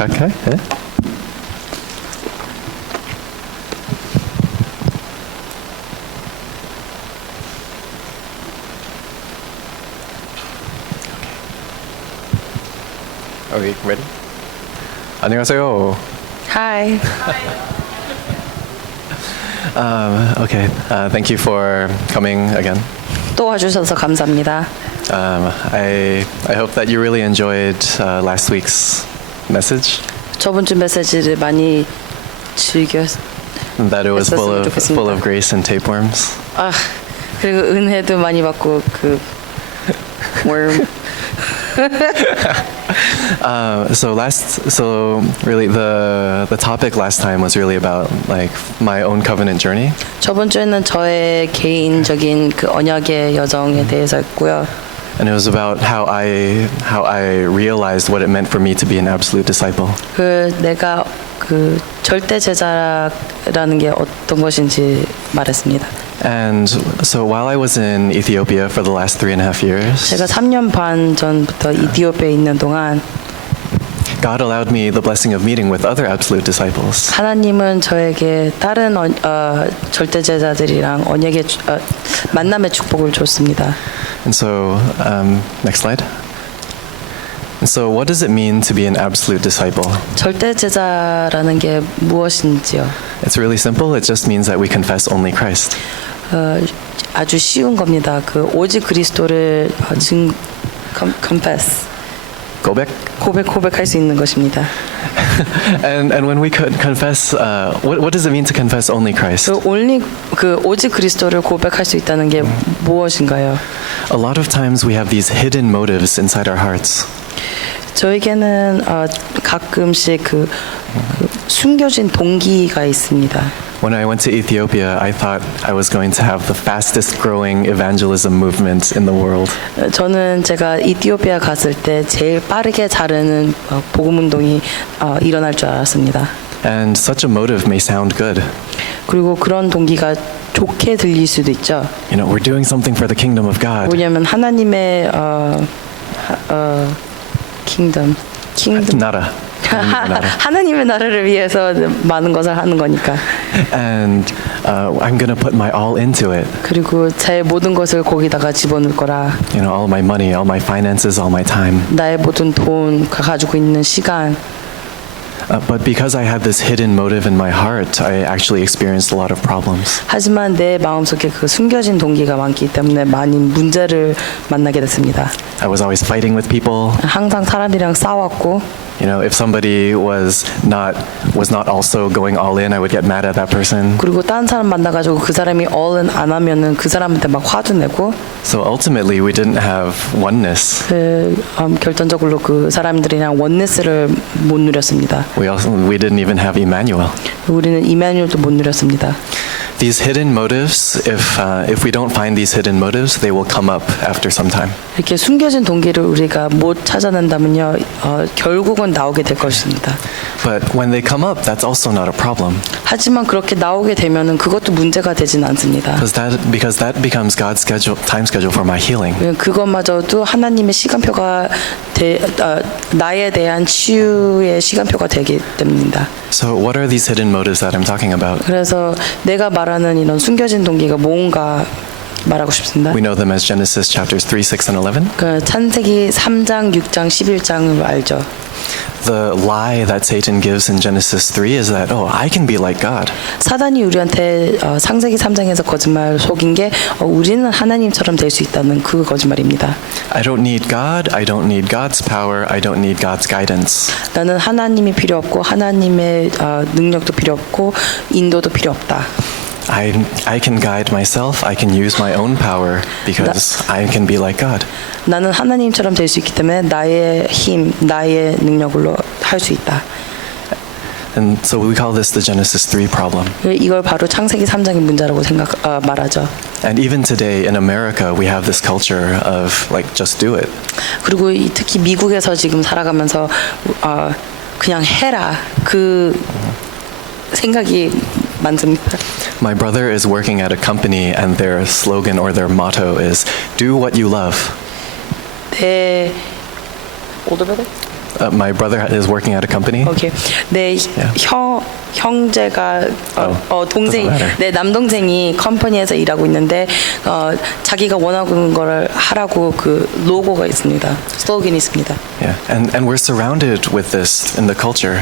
Okay. 네. Are we ready? 안녕하세요. Hi. Okay. Thank you for coming again. 또 와주셔서 감사합니다. I hope that you really enjoyed last week's message. 저번 주 메시지를 많이 즐겼. That it was 했었으면 좋겠습니다. full of grace and tapeworms. 아 그리고 은혜도 많이 받고 그 worm. So really the topic last time was really about like my own covenant journey. 저번 주에는 저의 개인적인 그 언약의 여정에 대해서였고요. And it was about how I realized what it meant for me to be an absolute disciple. 그 내가 그 절대 제자라는 게 어떤 것인지 말했습니다. And so while I was in Ethiopia for the last 3.5 years, 제가 3년 반 전부터 이디오피아에 있는 동안 God allowed me the blessing of meeting with other absolute disciples. 하나님은 저에게 다른 절대 제자들이랑 언약의 만남의 축복을 줬습니다. And so, next slide. And so, what does it mean to be an absolute disciple? 절대 제자라는 게 무엇인지요? It's really simple. It just means that we confess only Christ. 아주 쉬운 겁니다. 그 오직 그리스도를 confess 고백할 수 있는 것입니다. And when we could confess, what does it mean to confess only Christ? 그 오직 그리스도를 고백할 수 있다는 게 무엇인가요? A lot of times we have these hidden motives inside our hearts. 저에게는 가끔씩 그 숨겨진 동기가 있습니다. When I went to Ethiopia, I thought I was going to have the fastest growing evangelism movement in the world. 저는 제가 이티오피아 갔을 때 제일 빠르게 자르는 복음 운동이 일어날 줄 알았습니다. And such a motive may sound good. 그리고 그런 동기가 좋게 들릴 수도 있죠. You know, we're doing something for the kingdom of God. 왜냐하면 하나님의 킹덤 나라. 하나님의 나라를 위해서 많은 것을 하는 거니까. And I'm going to put my all into it. 그리고 제 모든 것을 거기다가 집어넣을 거라. You know, all my money, all my finances, all my time. 나의 모든 돈, 가지고 있는 시간. But because I had this hidden motive in my heart, I actually experienced a lot of problems. 하지만 내 마음속에 그 숨겨진 동기가 많기 때문에 많은 문제를 만나게 됐습니다. I was always fighting with people. 항상 사람들이랑 싸웠고. You know, if somebody was not also going all in, I would get mad at that person. 그리고 다른 사람 만나가지고 그 사람이 all in 안 하면은 그 사람한테 막 화도 내고. So ultimately, we didn't have oneness. 결정적으로 그 사람들이랑 원네스를 못 누렸습니다. We didn't even have Emmanuel. 우리는 이마누엘도 못 누렸습니다. These hidden motives, if we don't find these hidden motives, they will come up after some time. 이렇게 숨겨진 동기를 우리가 못 찾아낸다면요, 결국은 나오게 될 것입니다. But when they come up, that's also not a problem. 하지만 그렇게 나오게 되면은 그것도 문제가 되진 않습니다. Because that becomes God's time schedule for my healing. 그것마저도 하나님의 시간표가 나에 대한 치유의 시간표가 되기 때문입니다. So what are these hidden motives that I'm talking about? 그래서 내가 말하는 이런 숨겨진 동기가 뭔가 말하고 싶습니다. We know them as Genesis chapters 3, 6, and 11. 그 창세기 3장, 6장, 11장을 알죠. The lie that Satan gives in Genesis 3 is that, I can be like God. 사단이 우리한테 창세기 3장에서 거짓말 속인 게 우리는 하나님처럼 될 수 있다는 그 거짓말입니다. I don't need God. I don't need God's power. I don't need God's guidance. 나는 하나님이 필요 없고 하나님의 능력도 필요 없고 인도도 필요 없다. I can guide myself. I can use my own power because I can be like God. 나는 하나님처럼 될 수 있기 때문에 나의 힘, 나의 능력으로 할 수 있다. And so we call this the Genesis 3 problem. 이걸 바로 창세기 3장의 문제라고 말하죠. And even today in America, we have this culture of like just do it. 그리고 특히 미국에서 지금 살아가면서 그냥 해라 그 생각이 많습니다. My brother is working at a company and their slogan or their motto is do what you love. 내 older brother? my brother is working at a company. 오케이. 내 형제가 동생 doesn't matter. 내 남동생이 컴퍼니에서 일하고 있는데 자기가 원하는 거를 하라고 그 로고가 있습니다. 슬로건이 있습니다. Yeah, and we're surrounded with this in the culture.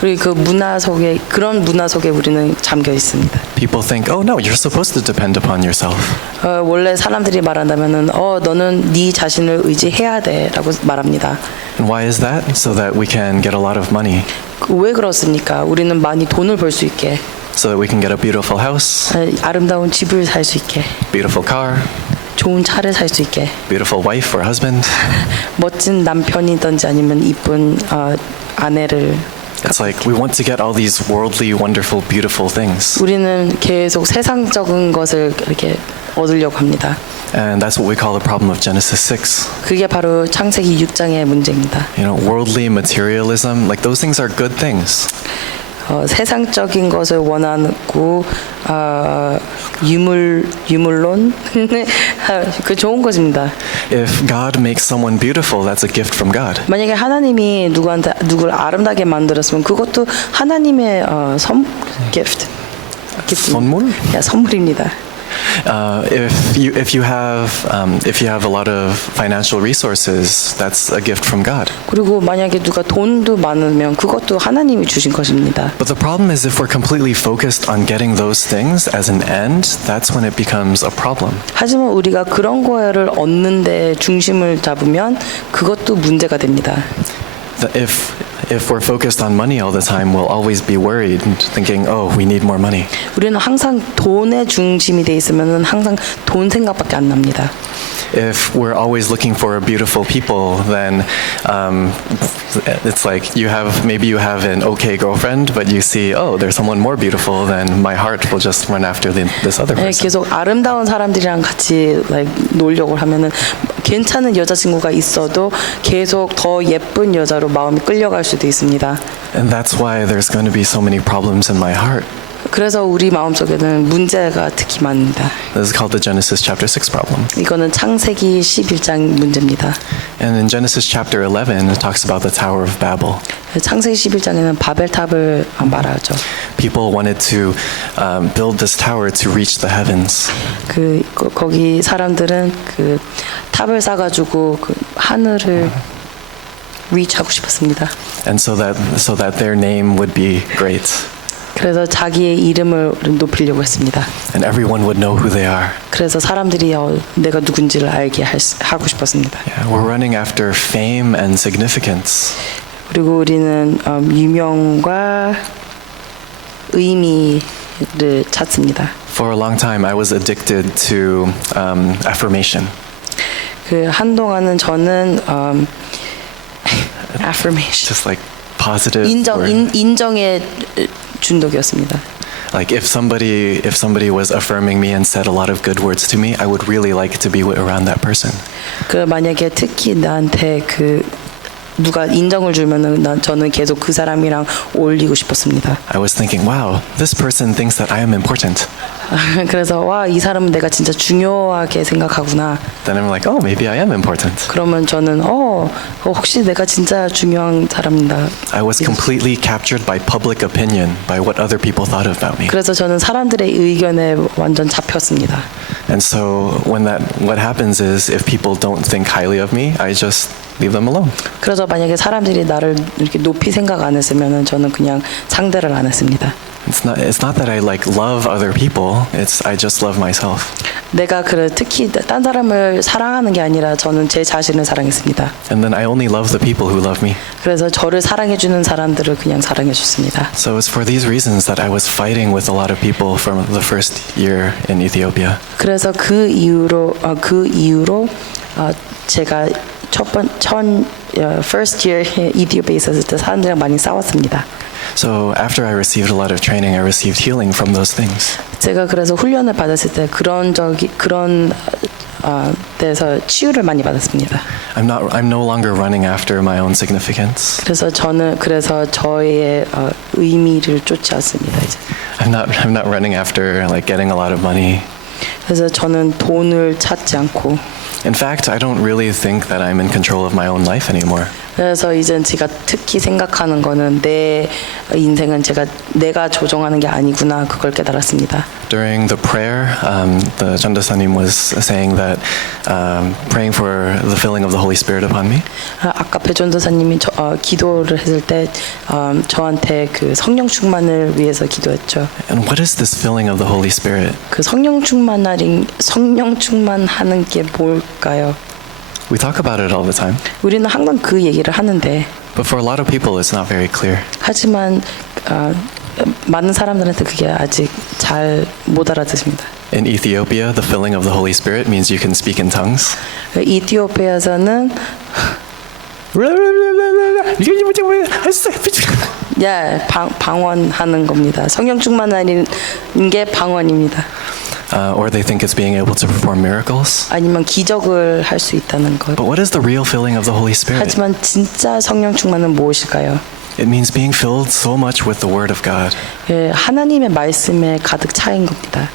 그리고 그 문화 속에 그런 문화 속에 우리는 잠겨 있습니다. People think, oh no, you're supposed to depend upon yourself. 원래 사람들이 말한다면은 너는 네 자신을 의지해야 돼라고 말합니다. And why is that? So that we can get a lot of money, 왜 그렇습니까? 우리는 많이 돈을 벌 수 있게, so that we can get a beautiful house, 아름다운 집을 살 수 있게, beautiful car, 좋은 차를 살 수 있게, beautiful wife or husband. 멋진 남편이든지 아니면 이쁜 아내를. It's like we want to get all these worldly, wonderful, beautiful things. 우리는 계속 세상적인 것을 이렇게 얻으려고 합니다. And that's what we call the problem of Genesis 6. 그게 바로 창세기 6장의 문제입니다. You know, worldly materialism, like those things are good things. 세상적인 것을 원하고 유물론 그 좋은 것입니다. If God makes someone beautiful, that's a gift from God. 만약에 하나님이 누굴 아름답게 만들었으면 그것도 하나님의 gift. 선물? 선물입니다. If you have a lot of financial resources, that's a gift from God. 그리고 만약에 누가 돈도 많으면 그것도 하나님이 주신 것입니다. But the problem is if we're completely focused on getting those things as an end, that's when it becomes a problem. 하지만 우리가 그런 거를 얻는 데 중심을 잡으면 그것도 문제가 됩니다. If we're focused on money all the time, we'll always be worried and thinking, oh, we need more money. 우리는 항상 돈에 중심이 돼 있으면은 항상 돈 생각밖에 안 납니다. If we're always looking for beautiful people, then it's like maybe you have an okay girlfriend, but you see, oh, there's someone more beautiful, then my heart will just run after this other person. 계속 아름다운 사람들이랑 같이 놀려고 하면은 괜찮은 여자친구가 있어도 계속 더 예쁜 여자로 마음이 끌려갈 수도 있습니다. And that's why there's going to be so many problems in my heart. 그래서 우리 마음속에는 문제가 특히 많습니다. This is called the Genesis chapter 6 problem. 이거는 창세기 11장 문제입니다. And in Genesis chapter 11, it talks about the Tower of Babel. 창세기 11장에는 바벨탑을 말하죠. People wanted to build this tower to reach the heavens. 거기 사람들은 그 탑을 쌓아가지고 그 하늘을 reach하고 싶었습니다. And so that their name would be great. 그래서 자기의 이름을 높이려고 했습니다. And everyone would know who they are. 그래서 사람들이 내가 누군지를 알게 하고 싶었습니다. Yeah, we're running after fame and significance. 그리고 우리는 유명과 의미를 찾습니다. For a long time, I was addicted to affirmation. 한동안은 저는 affirmation, Just like positive. 인정의 중독이었습니다. Like if somebody was affirming me and said a lot of good words to me, I would really like to be around that person. 만약에 특히 나한테 누가 인정을 주면은 저는 계속 그 사람이랑 어울리고 싶었습니다. I was thinking, wow, this person thinks that I am important. 그래서 이 사람은 내가 진짜 중요하게 생각하구나. Then I'm like, oh, maybe I am important. 그러면 저는 혹시 내가 진짜 중요한 사람인가. I was completely captured by public opinion, by what other people thought about me. 그래서 저는 사람들의 의견에 완전 잡혔습니다. And so what happens is if people don't think highly of me, I just leave them alone. 그래서 만약에 사람들이 나를 이렇게 높이 생각 안 했으면은 저는 그냥 상대를 안 했습니다. It's not that I love other people. I just love myself. 내가 특히 딴 사람을 사랑하는 게 아니라 저는 제 자신을 사랑했습니다. And then I only love the people who love me. 그래서 저를 사랑해 주는 사람들을 그냥 사랑해 줬습니다. So it's for these reasons that I was fighting with a lot of people from the first year in Ethiopia. 그래서 그 이후로 제가 first year 이티오피아에 있었을 때 사람들이랑 많이 싸웠습니다. So after I received a lot of training, I received healing from those things. 제가 그래서 훈련을 받았을 때 그런 데서 치유를 많이 받았습니다. I'm no longer running after my own significance. 그래서 저의 의미를 쫓지 않습니다. 이제. I'm not running after getting a lot of money. 그래서 저는 돈을 찾지 않고. In fact, I don't really think that I'm in control of my own life anymore. 그래서 이젠 제가 특히 생각하는 거는 내 인생은 내가 조정하는 게 아니구나 그걸 깨달았습니다. During the prayer, the 전도사님 was saying that praying for the filling of the Holy Spirit upon me. 아까 배전도사님이 기도를 했을 때 저한테 그 성령 충만을 위해서 기도했죠. And what is this filling of the Holy Spirit? 그 성령 충만하는 게 뭘까요? We talk about it all the time, 우리는 항상 그 얘기를 하는데 but for a lot of people, it's not very clear. 하지만 많은 사람들한테 그게 아직 잘 못 알아듣습니다. In Ethiopia, the filling of the Holy Spirit means you can speak in tongues. 이티오피아에서는 방언하는 겁니다. 성령 충만하는 게 방언입니다. Or they think it's being able to perform miracles. 아니면 기적을 할 수 있다는 것. But what is the real filling of the Holy Spirit? 하지만 진짜 성령 충만은 무엇일까요? It means being filled so much with the Word of God. 하나님의 말씀에 가득 차인 겁니다.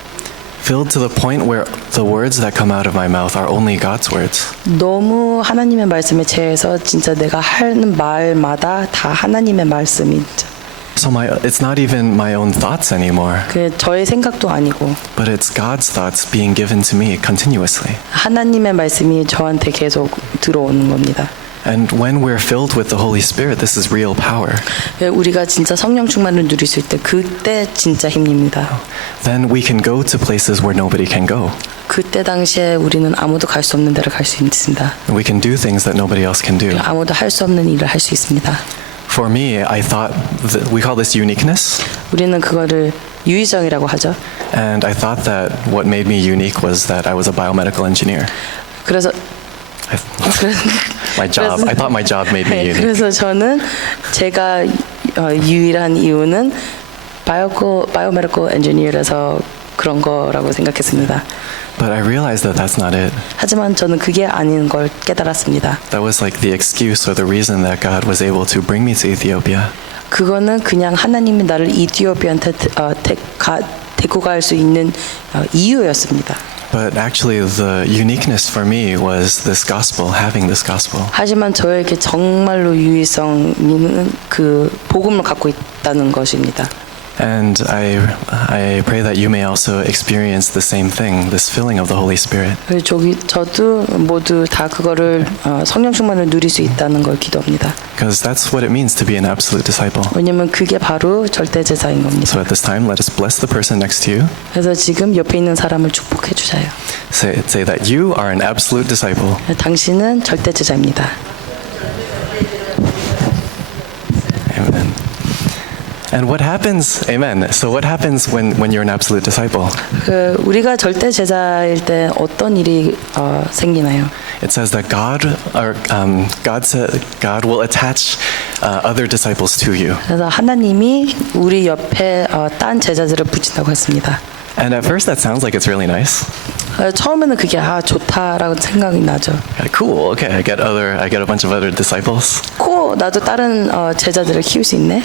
Filled to the point where the words that come out of my mouth are only God's words. 너무 하나님의 말씀에 채해서 진짜 내가 하는 말마다 다 하나님의 말씀이죠. So it's not even my own thoughts anymore, 그 저의 생각도 아니고 but it's God's thoughts being given to me continuously. 하나님의 말씀이 저한테 계속 들어오는 겁니다. And when we're filled with the Holy Spirit, this is real power. 우리가 진짜 성령 충만을 누릴 수 있을 때 그때 진짜 힘입니다. Then we can go to places where nobody can go. 그때 당시에 우리는 아무도 갈 수 없는 데를 갈 수 있습니다. And we can do things that nobody else can do. 아무도 할 수 없는 일을 할 수 있습니다. For me, I thought that we call this uniqueness. 우리는 그거를 유의성이라고 하죠. And I thought that what made me unique was that I was a biomedical engineer. 그래서 I thought my job made me unique. 그래서 저는 제가 유일한 이유는 바이오메디컬 엔지니어라서 그런 거라고 생각했습니다. But I realized that that's not it. 하지만 저는 그게 아닌 걸 깨달았습니다. That was like the excuse or the reason that God was able to bring me to Ethiopia. 그거는 그냥 하나님이 나를 이티오피아한테 데리고 갈 수 있는 이유였습니다. But actually the uniqueness for me was this gospel, having this gospel. 하지만 저에게 정말로 유의성은 그 복음을 갖고 있다는 것입니다. And I pray that you may also experience the same thing, this filling of the Holy Spirit. 저도 모두 다 그거를 성령 충만을 누릴 수 있다는 걸 기도합니다. Because that's what it means to be an absolute disciple. 왜냐면 그게 바로 절대 제자인 겁니다. So at this time, let us bless the person next to you. 그래서 지금 옆에 있는 사람을 축복해 주세요. Say that you are an absolute disciple. 당신은 절대 제자입니다. Amen. And what happens? Amen. So what happens when you're an absolute disciple? 우리가 절대 제자일 때 어떤 일이 생기나요? It says that God will attach other disciples to you. 그래서 하나님이 우리 옆에 딴 제자들을 붙인다고 했습니다. And at first that sounds like it's really nice. 처음에는 그게 좋다라고 생각이 나죠. Cool. Okay, I get a bunch of other disciples. 나도 다른 제자들을 키울 수 있네.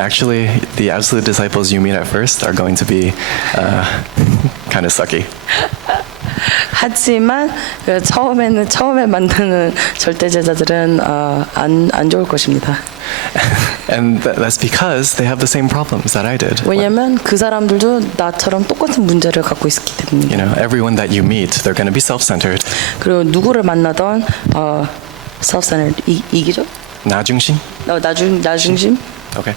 Actually, the absolute disciples you meet at first are going to be kind of sucky. 하지만 처음에 만드는 절대 제자들은 안 좋을 것입니다. And that's because they have the same problems that I did. 왜냐면 그 사람들도 나처럼 똑같은 문제를 갖고 있기 때문입니다. You know, everyone that you meet, they're going to be self-centered. 그리고 누구를 만나던 self-centered 이기죠? 나중심? 나중심? Okay.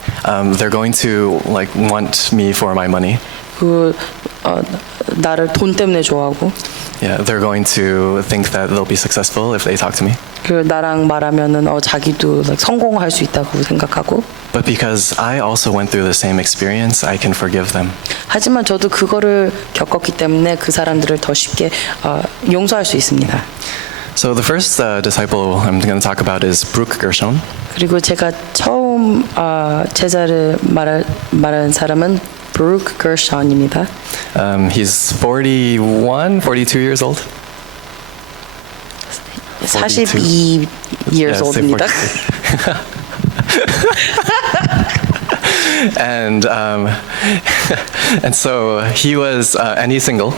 They're going to want me for my money. 나를 돈 때문에 좋아하고. Yeah, they're going to think that they'll be successful if they talk to me. 나랑 말하면은 자기도 성공할 수 있다고 생각하고. But because I also went through the same experience, I can forgive them. 하지만 저도 그거를 겪었기 때문에 그 사람들을 더 쉽게 용서할 수 있습니다. So the first disciple I'm going to talk about is Brooke Gershon. 그리고 제가 처음 제자를 말한 사람은 브루크 거션입니다. He's 41, 42 years old. 42 years old입니다. And so he was, and he's single.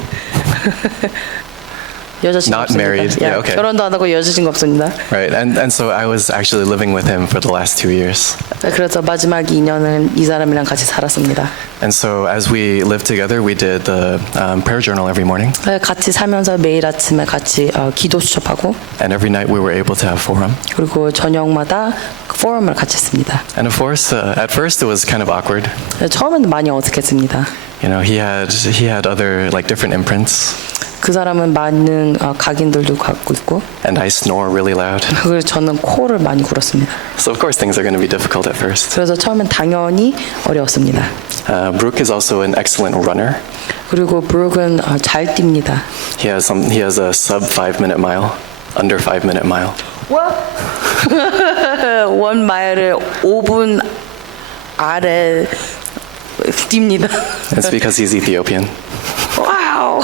여자친구 Not 없습니다. married. 야, Yeah, okay. 결혼도 안 하고 여자친구 없습니다. Right, and so I was actually living with him for the last 2 years. 그래서 마지막 2년은 이 사람이랑 같이 살았습니다. And so as we lived together, we did the prayer journal every morning. 같이 살면서 매일 아침에 같이 기도 수첩하고 And every night we were able to have forum. 그리고 저녁마다 포럼을 같이 했습니다. And of course, at first it was kind of awkward. 처음에는 많이 어색했습니다. You know, he had other like different imprints, 그 사람은 많은 각인들도 갖고 있고 and I snore really loud. 그래서 저는 코를 많이 골았습니다. So of course things are going to be difficult at first. 그래서 처음엔 당연히 어려웠습니다. Brooke is also an excellent runner. 그리고 브룩은 잘 뜁니다. He has a sub 5-minute mile, under 5-minute mile. 원 마일을 5분 아래 뜁니다. It's because he's Ethiopian. 와우,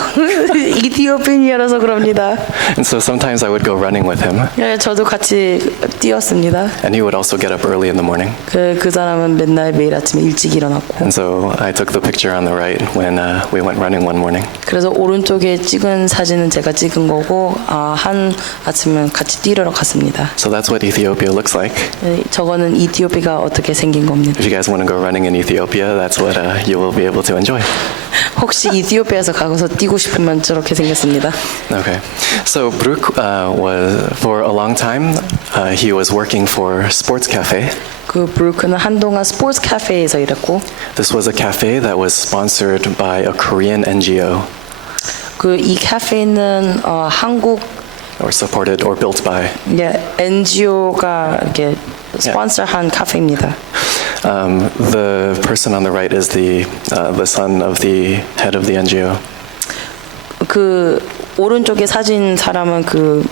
이티오피아라서 그럽니다. And so sometimes I would go running with him, 예, 저도 같이 뛰었습니다. and he would also get up early in the morning. 그 사람은 맨날 매일 아침에 일찍 일어났고 And so I took the picture on the right when we went running one morning. 그래서 오른쪽에 찍은 사진은 제가 찍은 거고 한 아침은 같이 뛰러 갔습니다. So that's what Ethiopia looks like. 예, 저거는 이티오피아가 어떻게 생긴 겁니다. If you guys want to go running in Ethiopia, that's what you will be able to enjoy. 혹시 이티오피아에서 가서 뛰고 싶으면 저렇게 생겼습니다. Okay. So Brooke was, for a long time, he was working for Sports Cafe. 그 브루크는 한동안 스포츠 카페에서 일했고 This was a cafe that was sponsored by a Korean NGO, 그 이 카페는 한국 or supported or built by. NGO가 이렇게 스폰서한 카페입니다. The person on the right is the son of the head of the NGO. 그 오른쪽에 사진 사람은 그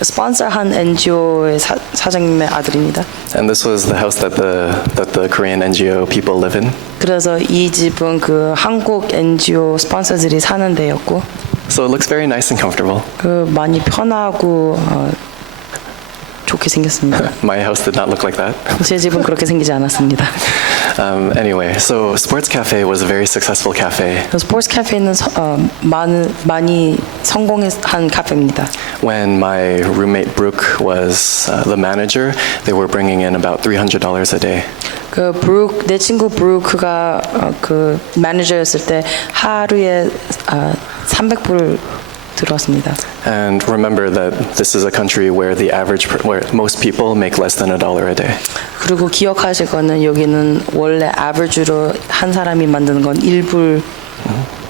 스폰서한 NGO의 사장님의 아들입니다. And this was the house that the Korean NGO people live in. 그래서 이 집은 그 한국 NGO 스폰서들이 사는 데였고 So it looks very nice and comfortable. 그 많이 편하고 좋게 생겼습니다. My house did not look like that. 제 집은 그렇게 생기지 않았습니다. Anyway, so Sports Cafe was a very successful cafe. 스포츠 카페는 많이 성공한 카페입니다. When my roommate Brooke was the manager, they were bringing in about $300 a day. 그 브룩 내 친구 브루크가 그 매니저였을 때 하루에 300불 들어왔습니다. And remember that this is a country where where most people make less than $1 a day. 그리고 기억하실 거는 여기는 원래 averag로 한 사람이 만드는 건 1불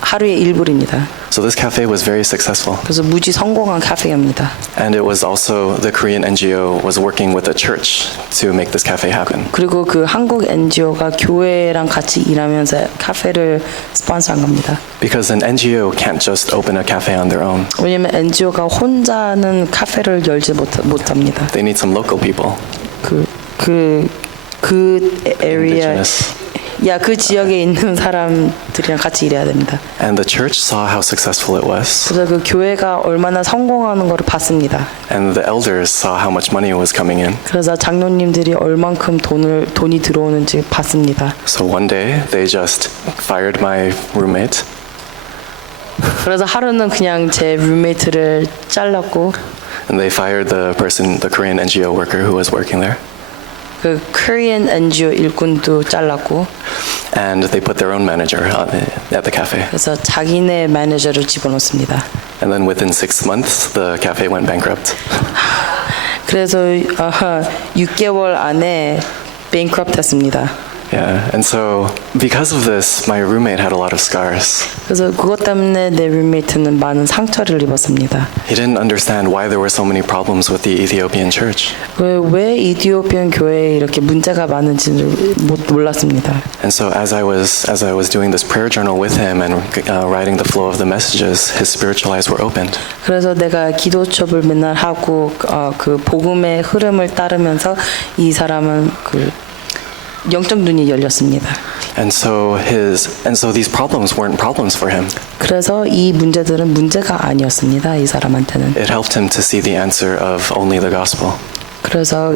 하루에 1불입니다. So this cafe was very successful. 그래서 무지 성공한 카페입니다. And it was also the Korean NGO was working with a church to make this cafe happen. 그리고 그 한국 NGO가 교회랑 같이 일하면서 카페를 스폰서한 겁니다. Because an NGO can't just open a cafe on their own. 왜냐면 NGO가 혼자는 카페를 열지 못합니다. They need some local people. 그 에리아 Indigenous. 그 지역에 있는 사람들이랑 같이 일해야 됩니다. And the church saw how successful it was. 그래서 그 교회가 얼마나 성공하는 것을 봤습니다. And the elders saw how much money was coming in. 그래서 장로님들이 얼만큼 돈이 들어오는지 봤습니다. So one day they just fired my roommate. 그래서 하루는 그냥 제 룸메이트를 잘랐고 And they fired the Korean NGO worker who was working there. 그 Korean NGO 일꾼도 잘랐고 And they put their own manager at the cafe. 그래서 자기네 매니저를 집어넣습니다. And then within 6 months, the cafe went bankrupt. 그래서 6개월 안에 bankrupt 했습니다. Yeah, and so because of this, my roommate had a lot of scars. 그래서 그것 때문에 내 룸메이트는 많은 상처를 입었습니다. He didn't understand why there were so many problems with the Ethiopian church. 왜 이티오피안 교회에 이렇게 문제가 많은지를 몰랐습니다. And so as I was doing this prayer journal with him and writing the flow of the messages, his spiritual eyes were opened. 그래서 내가 기도첩을 맨날 하고 그 복음의 흐름을 따르면서 이 사람은 그 영적 눈이 열렸습니다. And so these problems weren't problems for him. 그래서 이 문제들은 문제가 아니었습니다. 이 사람한테는. It helped him to see the answer of only the gospel. 그래서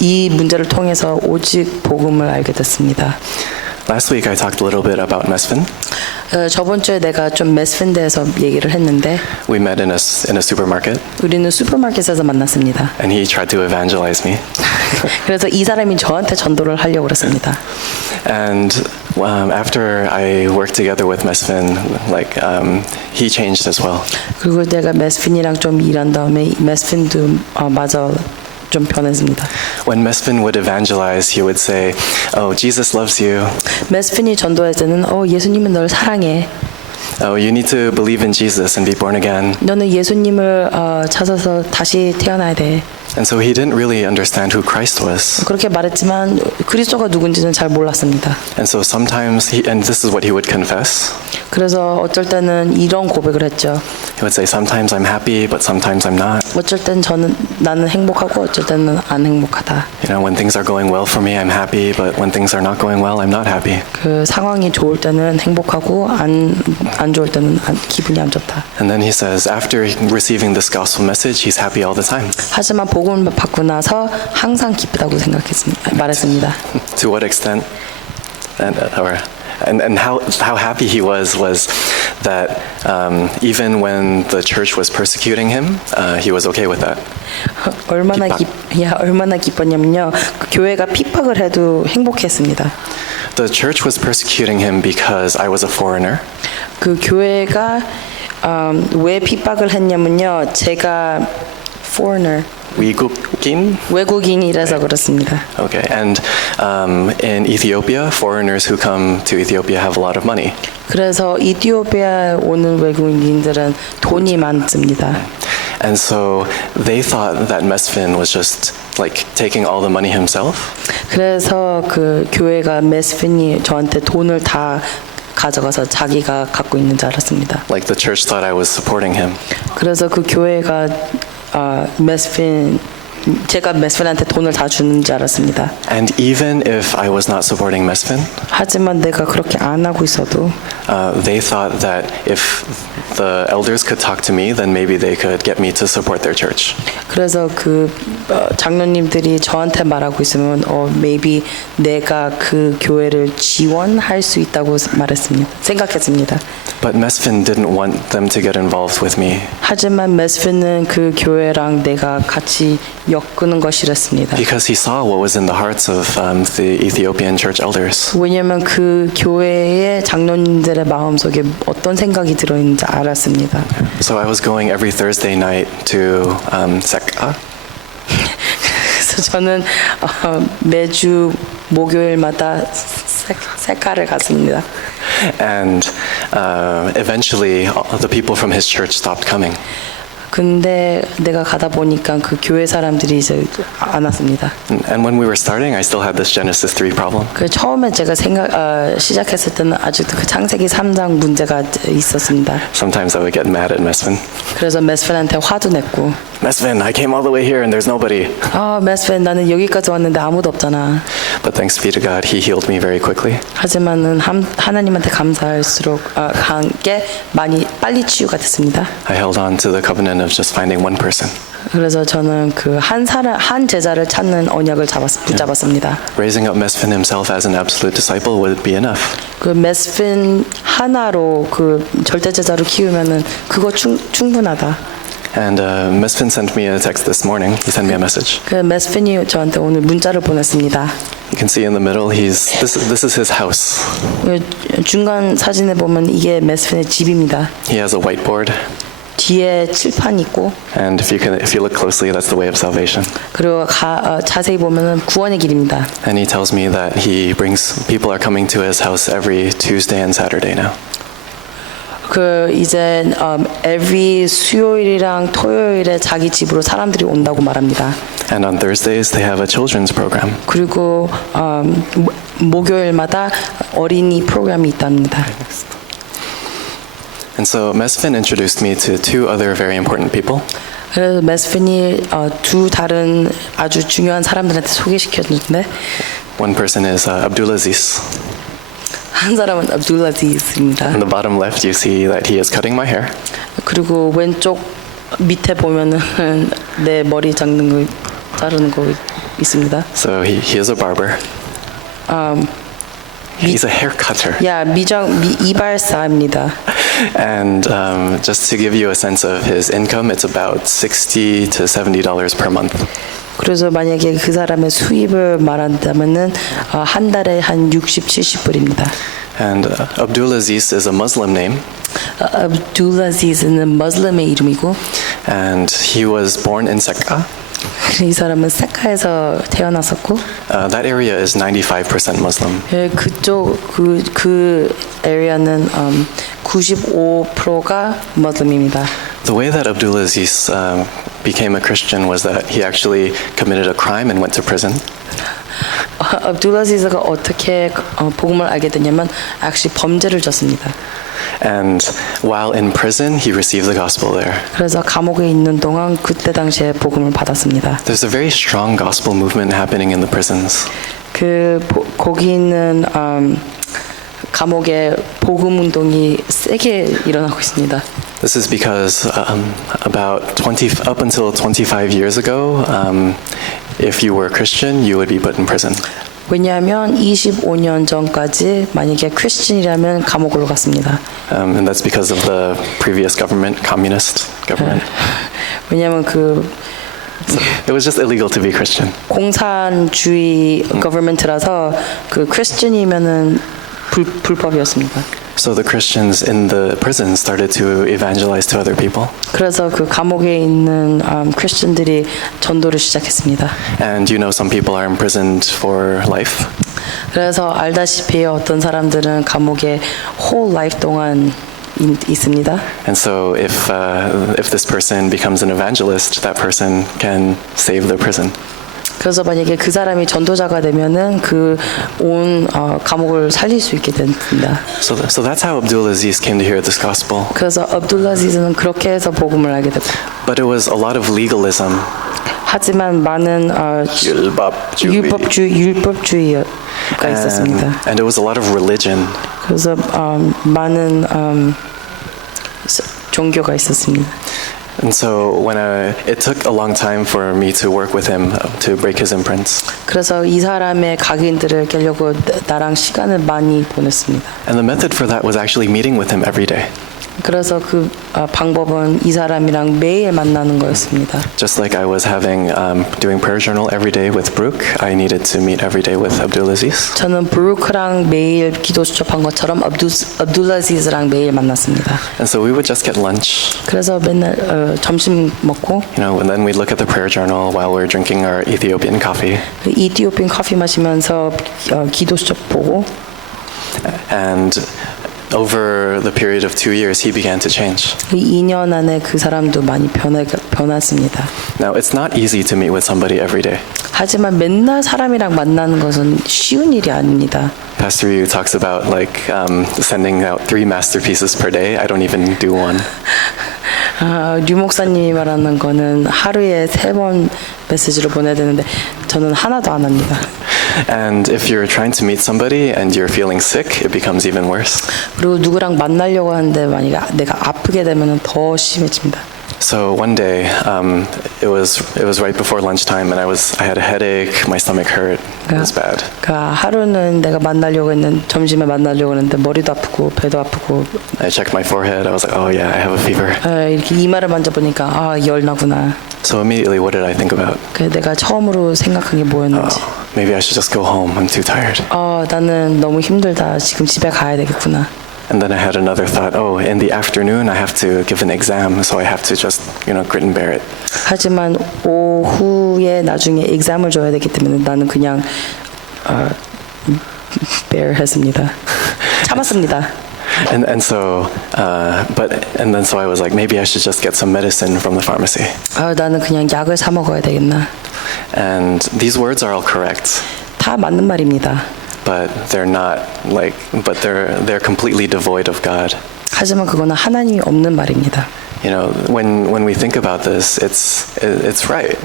이 문제를 통해서 오직 복음을 알게 됐습니다. Last week I talked a little bit about Mesfin. 저번 주에 내가 좀 메스핀대에서 얘기를 했는데 We met in a supermarket, 우리는 슈퍼마켓에서 만났습니다. and he tried to evangelize me. 그래서 이 사람이 저한테 전도를 하려고 그랬습니다. And after I worked together with Mesfin, he changed as well. 그리고 내가 메스핀이랑 좀 일한 다음에 메스핀도 마저 좀 변했습니다. When Mesfin would evangelize, he would say, "Oh, Jesus loves you. 메스핀이 전도할 때는 예수님은 널 사랑해. Oh, you need to believe in Jesus and be born again." 너는 예수님을 찾아서 다시 태어나야 돼. And so he didn't really understand who Christ was. 그렇게 말했지만 그리스도가 누군지는 잘 몰랐습니다. And so sometimes, and this is what he would confess. 그래서 어쩔 때는 이런 고백을 했죠. He would say, "Sometimes I'm happy, but sometimes I'm not. 어쩔 땐 나는 행복하고 어쩔 때는 안 행복하다. When things are going well for me, I'm happy, but when things are not going well, I'm not happy." 그 상황이 좋을 때는 행복하고 안 좋을 때는 기분이 안 좋다. And then he says, after receiving this gospel message, he's happy all the time. 하지만 복음을 받고 나서 항상 기쁘다고 말했습니다. To what extent? And how happy he was that even when the church was persecuting him, he was okay with that. 얼마나 기뻤냐면요. 그 교회가 핍박을 해도 행복했습니다. The church was persecuting him because I was a foreigner. 그 교회가 왜 핍박을 했냐면요. 제가 foreigner 외국인이라서 그렇습니다. Okay, and in Ethiopia, foreigners who come to Ethiopia have a lot of money. 그래서 이티오피아에 오는 외국인들은 돈이 많습니다. And so they thought that Mesfin was just taking all the money himself. 그래서 그 교회가 메스핀이 저한테 돈을 다 가져가서 자기가 갖고 있는 줄 알았습니다. Like the church thought I was supporting him. 그래서 그 교회가 제가 메스핀한테 돈을 다 주는 줄 알았습니다. And even if I was not supporting Mesfin, 하지만 내가 그렇게 안 하고 있어도 they thought that if the elders could talk to me, then maybe they could get me to support their church. 그래서 그 장로님들이 저한테 말하고 있으면 maybe 내가 그 교회를 지원할 수 있다고 생각했습니다. But Mesfin didn't want them to get involved with me. 하지만 메스핀은 그 교회랑 내가 같이 엮는 거 싫었습니다. Because he saw what was in the hearts of the Ethiopian church elders. 왜냐하면 그 교회의 장로님들의 마음속에 어떤 생각이 들어있는지 알았습니다. So I was going every Thursday night to Sekka. 그래서 저는 매주 목요일마다 세카를 갔습니다. And eventually, the people from his church stopped coming. 근데 내가 가다 보니까 그 교회 사람들이 이제 안 왔습니다. And when we were starting, I still had this Genesis 3 problem. 그 처음에 제가 시작했을 때는 아직도 그 창세기 3장 문제가 있었습니다. Sometimes I would get mad at Mesfin. 그래서 메스핀한테 화도 냈고. Mesfin, I came all the way here and there's nobody. 메스핀 나는 여기까지 왔는데 아무도 없잖아. But thanks be to God, he healed me very quickly. 하지만은 하나님한테 감사할수록 게 많이 빨리 치유가 됐습니다. I held on to the covenant of just finding one person. 그래서 저는 그 한 제자를 찾는 언약을 붙잡았습니다. Raising up Mesfin himself as an absolute disciple would be enough. 그 메스핀 하나로 그 절대 제자로 키우면은 그거 충분하다. And Mesfin sent me a text this morning. He sent me a message. 그 메스핀이 저한테 오늘 문자를 보냈습니다. You can see in the middle, this is his house. 중간 사진에 보면 이게 메스핀의 집입니다. He has a whiteboard. 뒤에 칠판 있고. And if you look closely, that's the way of salvation. 그리고 자세히 보면은 구원의 길입니다. And he tells me that people are coming to his house every Tuesday and Saturday now. 그 이제 every 수요일이랑 토요일에 자기 집으로 사람들이 온다고 말합니다. And on Thursdays they have a children's program. 그리고 목요일마다 어린이 프로그램이 있답니다. And so Mesfin introduced me to two other very important people. 그래서 메스핀이 두 다른 아주 중요한 사람들한테 소개시켰는데 One person is Abdulaziz. 한 사람은 압둘라지스입니다. On the bottom left, you see that he is cutting my hair. 그리고 왼쪽 밑에 보면은 내 머리 자르는 거 있습니다. So he is a barber. He's a hair cutter. 이발사입니다. And just to give you a sense of his income, it's about $60 to $70 per month. 그래서 만약에 그 사람의 수입을 말한다면은 한 달에 한 60, 70불입니다. And Abdulaziz is a Muslim name. Abdulaziz는 머슬림의 이름이고, And he was born in Sekka. 이 사람은 사카에서 태어났었고, That area is 95% Muslim. 그쪽 그 에리아는 95%가 머슬림입니다. The way that Abdulaziz became a Christian was that he actually committed a crime and went to prison. 압둘라지즈가 어떻게 복음을 알게 됐냐면 actually 범죄를 졌습니다. And while in prison, he received the gospel there. 그래서 감옥에 있는 동안 그때 당시에 복음을 받았습니다. There's a very strong gospel movement happening in the prisons. 거기 있는 감옥에 복음 운동이 세게 일어나고 있습니다. This is because up until 25 years ago, if you were a Christian, you would be put in prison. 왜냐하면 25년 전까지 만약에 크리스천이라면 감옥으로 갔습니다. And that's because of the previous government, communist government. 왜냐하면 It was just illegal to be Christian. 공산주의 거버먼트라서 크리스천이면은 불법이었습니다. So the Christians in the prison started to evangelize to other people. 그래서 그 감옥에 있는 크리스천들이 전도를 시작했습니다. And you know some people are imprisoned for life. 그래서 알다시피 어떤 사람들은 감옥에 whole life 동안 있습니다. And so if this person becomes an evangelist, that person can save the prison. 그래서 만약에 그 사람이 전도자가 되면은 온 감옥을 살릴 수 있게 됩니다. So that's how Abdulaziz came to hear this gospel. 그래서 압둘라지즈는 그렇게 해서 복음을 알게 됐고. But it was a lot of legalism. 하지만 많은 율법주의가 있었습니다. And it was a lot of religion. 그래서 많은 종교가 있었습니다. And so it took a long time for me to work with him to break his imprints. 그래서 이 사람의 각인들을 깨려고 나랑 시간을 많이 보냈습니다. And the method for that was actually meeting with him every day. 그래서 그 방법은 이 사람이랑 매일 만나는 거였습니다. Just like I was doing prayer journal every day with Brooke, I needed to meet every day with Abdulaziz. 저는 브루크랑 매일 기도 수첩한 것처럼 압둘라지즈랑 매일 만났습니다. And so we would just get lunch. 그래서 맨날 점심 먹고, And then we'd look at the prayer journal while we're drinking our Ethiopian coffee. 이티오피안 커피 마시면서 기도 수첩 보고. And over the period of 2 years, he began to change. 2년 안에 그 사람도 많이 변했습니다. Now, it's not easy to meet with somebody every day. 하지만 맨날 사람이랑 만나는 것은 쉬운 일이 아닙니다. Pastor Yu talks about sending out 3 masterpieces per day. I don't even do one. 류 목사님이 말하는 거는 하루에 3번 메시지를 보내야 되는데 저는 하나도 안 합니다. And if you're trying to meet somebody and you're feeling sick, it becomes even worse. 그리고 누구랑 만나려고 하는데 만약에 내가 아프게 되면 더 심해집니다. So one day, it was right before lunchtime, and I had a headache. My stomach hurt. It was bad. 하루는 내가 점심에 만나려고 했는데 머리도 아프고 배도 아프고. I checked my forehead. I was like, oh yeah, I have a fever. 이렇게 이마를 만져보니까 열 나구나. So immediately, what did I think about? 내가 처음으로 생각한 게 뭐였는지. Maybe I should just go home. I'm too tired. 나는 너무 힘들다. 지금 집에 가야 되겠구나. And then I had another thought. Oh, in the afternoon, I have to give an exam, so I have to just, grit and bear it. 하지만 오후에 나중에 exam을 줘야 되기 때문에 나는 그냥 bear했습니다. 참았습니다. And so I was like, maybe I should just get some medicine from the pharmacy. 나는 그냥 약을 사 먹어야 되겠나. And these words are all correct. 다 맞는 말입니다. But they're completely devoid of God. 하지만 그거는 하나님이 없는 말입니다. When we think about this, it's right.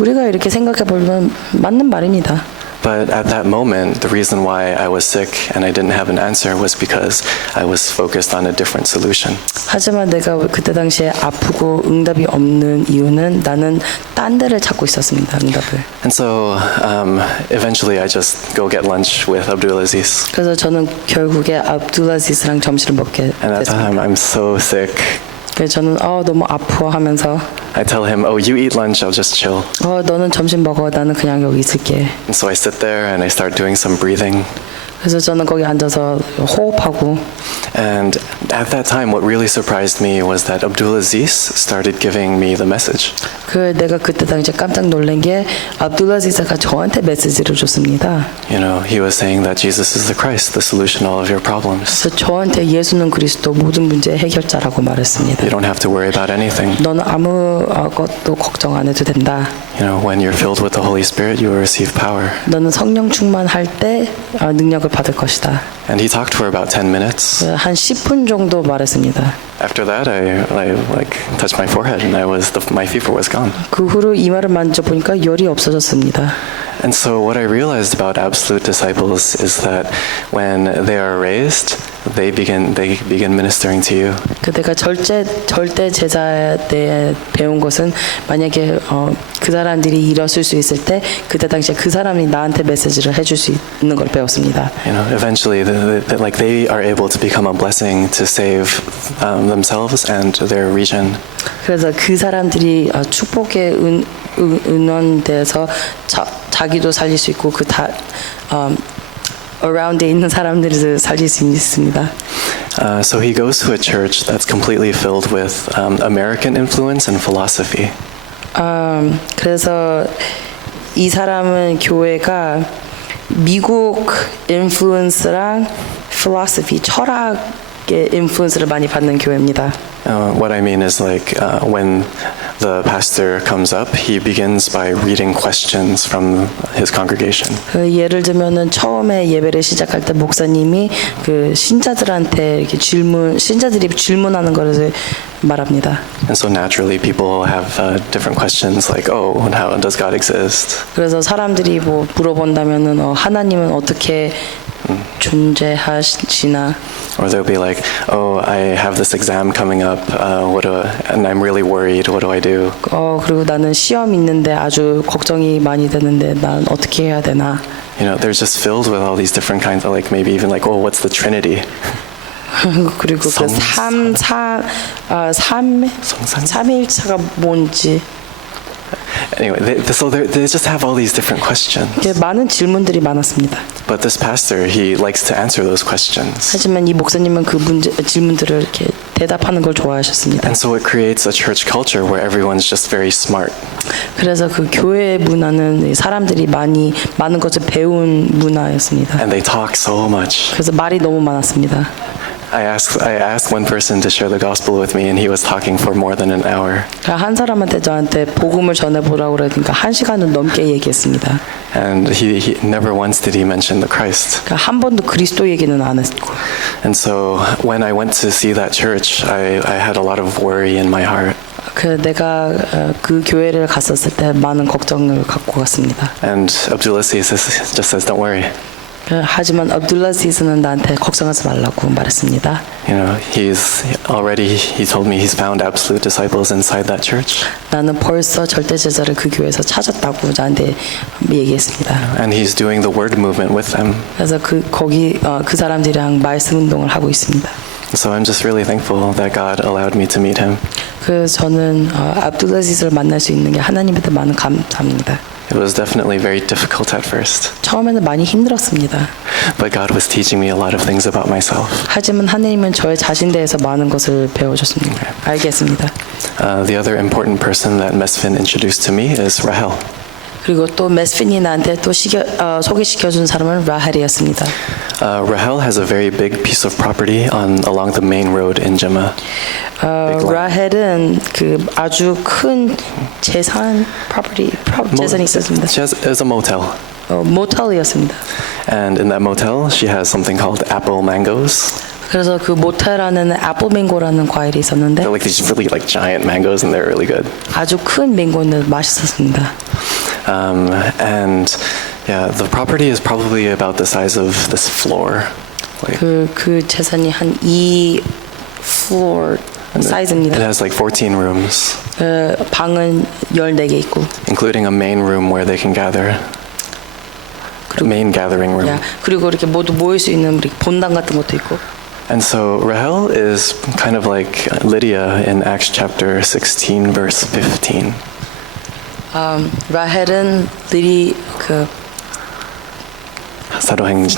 우리가 이렇게 생각해 보면 맞는 말입니다. But at that moment, the reason why I was sick and I didn't have an answer was because I was focused on a different solution. 하지만 내가 그때 당시에 아프고 응답이 없는 이유는 나는 딴 데를 찾고 있었습니다. 응답을. And so eventually I just go get lunch with Abdulaziz. 그래서 저는 결국에 압둘라지스랑 점심을 먹게 And at that 됐습니다. time, I'm so sick. 그래서 저는 너무 아파하면서 I tell him, oh, you eat lunch, I'll just chill. 너는 점심 먹어. 나는 그냥 여기 있을게. And so I sit there and I start doing some breathing. 그래서 저는 거기 앉아서 호흡하고 And at that time, what really surprised me was that Abdulaziz started giving me the message. 내가 그때 당시에 깜짝 놀란 게 압둘라지스가 저한테 메시지를 줬습니다. You know, he was saying that Jesus is the Christ, the solution to all of your problems. 그래서 저한테 예수는 그리스도 모든 문제의 해결자라고 말했습니다. You don't have to worry about anything. 너는 아무것도 걱정 안 해도 된다. You know, when you're filled with the Holy Spirit, you will receive power. 너는 성령 충만할 때 능력을 받을 것이다. And he talked for about 10 minutes. 한 10분 정도 말했습니다. After that, I like touched my forehead, and my fever was gone. 그 후로 이마를 만져보니까 열이 없어졌습니다. And so what I realized about absolute disciples is that when they are raised, they begin ministering to you. 내가 절대 제자에 대해 배운 것은 만약에 그 사람들이 일었을 수 있을 때 그때 당시에 그 사람이 나한테 메시지를 해줄 수 있는 걸 배웠습니다. You know, eventually, they are able to become a blessing to save themselves and their region. 그래서 그 사람들이 축복의 은원돼서 자기도 살릴 수 있고 around에 있는 사람들을 살릴 수 있습니다. So he goes to a church that's completely filled with American influence and philosophy. 그래서 이 사람은 교회가 미국 인플루언스랑 philosophy, 철학의 인플루언스를 많이 받는 교회입니다. What I mean is when the pastor comes up, he begins by reading questions from his congregation. 예를 들면은 처음에 예배를 시작할 때 목사님이 그 신자들한테 이렇게 신자들이 질문하는 것을 말합니다. And so naturally, people have different questions like, "Oh, how does God exist?" 그래서 사람들이 뭐 물어본다면은 하나님은 어떻게 존재하시나? Or they'll be like, "Oh, I have this exam coming up, and I'm really worried. What do I do?" 그리고 나는 시험 있는데 아주 걱정이 많이 되는데 난 어떻게 해야 되나? You know, they're just filled with all these different kinds of maybe even "Oh, what's the Trinity?" 그리고 그 삼일차가 뭔지. Anyway, they just have all these different questions. 많은 질문들이 많았습니다. But this pastor, he likes to answer those questions. 하지만 이 목사님은 그 질문들을 이렇게 대답하는 걸 좋아하셨습니다. And so it creates a church culture where everyone's just very smart. 그래서 그 교회 문화는 사람들이 많은 것을 배운 문화였습니다. And they talk so much. 그래서 말이 너무 많았습니다. I asked one person to share the gospel with me, and he was talking for more than an hour. 한 사람한테 저한테 복음을 전해보라고 그러니까 1시간은 넘게 얘기했습니다. And he never once did he mention the Christ. 한 번도 그리스도 얘기는 안 했고. And so when I went to see that church, I had a lot of worry in my heart. 내가 그 교회를 갔었을 때 많은 걱정을 갖고 갔습니다. And Abdulaziz just says, "Don't worry." 하지만 압둘라지스는 나한테 걱정하지 말라고 말했습니다. You know, he told me he's found absolute disciples inside that church. 나는 벌써 절대 제자를 그 교회에서 찾았다고 저한테 얘기했습니다. And he's doing the word movement with them. 그래서 그 사람들이랑 말씀 운동을 하고 있습니다. So I'm just really thankful that God allowed me to meet him. 그래서 저는 압둘라지스를 만날 수 있는 게 하나님한테 많은 감사합니다. It was definitely very difficult at first. 처음에는 많이 힘들었습니다. But God was teaching me a lot of things about myself. 하지만 하나님은 저의 자신 대해서 많은 것을 배워줬습니다. 알겠습니다. The other important person that Mesfin introduced to me is Rahel. 그리고 또 메스핀이 나한테 또 소개시켜준 사람은 라헬이었습니다. Rahel has a very big piece of property along the main road in Jimma. 라헬은 그 아주 큰 재산이 있었습니다. It was a motel. 모텔이었습니다. And in that motel, she has something called apple mangoes. 그래서 그 모텔 안에는 애플맹고라는 과일이 있었는데 They're these really giant mangoes, and they're really good. 아주 큰 맹고는 맛있었습니다. And Yeah, the property is probably about the size of this floor. Like, 그 재산이 한 2 floor it 사이즈입니다. has like 14 rooms, 방은 14개 있고. including a main room where they can gather. Main gathering room. 야, 그리고 이렇게 모두 모일 수 있는 우리 본당 같은 것도 있고. And so Rahel is kind of like Lydia in Acts chapter 16, verse 15. 라헬은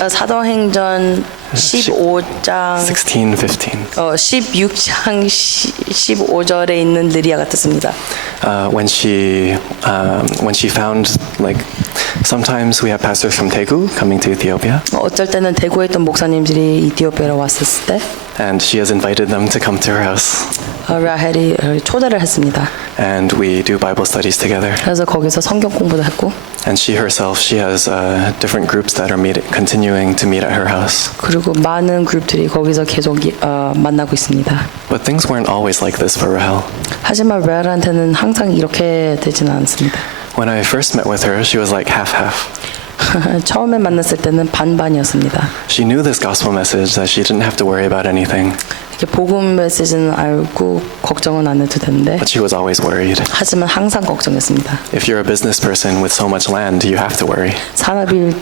사도행전 15장 16, 15. 16장 15절에 있는 느리아 같았습니다. When she found, like, sometimes we have pastors from Daegu coming to Ethiopia, 어쩔 때는 대구에 있던 목사님들이 이티오피아로 왔었을 때 and she has invited them to come to her house, 라헬이 초대를 했습니다. and we do Bible studies together. 그래서 거기서 성경 공부도 했고, And she herself, she has different groups that are continuing to meet at her house. 그리고 많은 그룹들이 거기서 계속 만나고 있습니다. But things weren't always like this for Rahel. 하지만 라헬한테는 항상 이렇게 되지는 않습니다. When I first met with her, she was like half-half. 처음에 만났을 때는 반반이었습니다. She knew this gospel message that she didn't have to worry about anything, 이렇게 복음 메시지는 알고 걱정은 안 해도 되는데 but she was always worried. 하지만 항상 걱정했습니다. If you're a business person with so much land, you have to worry. 산업인일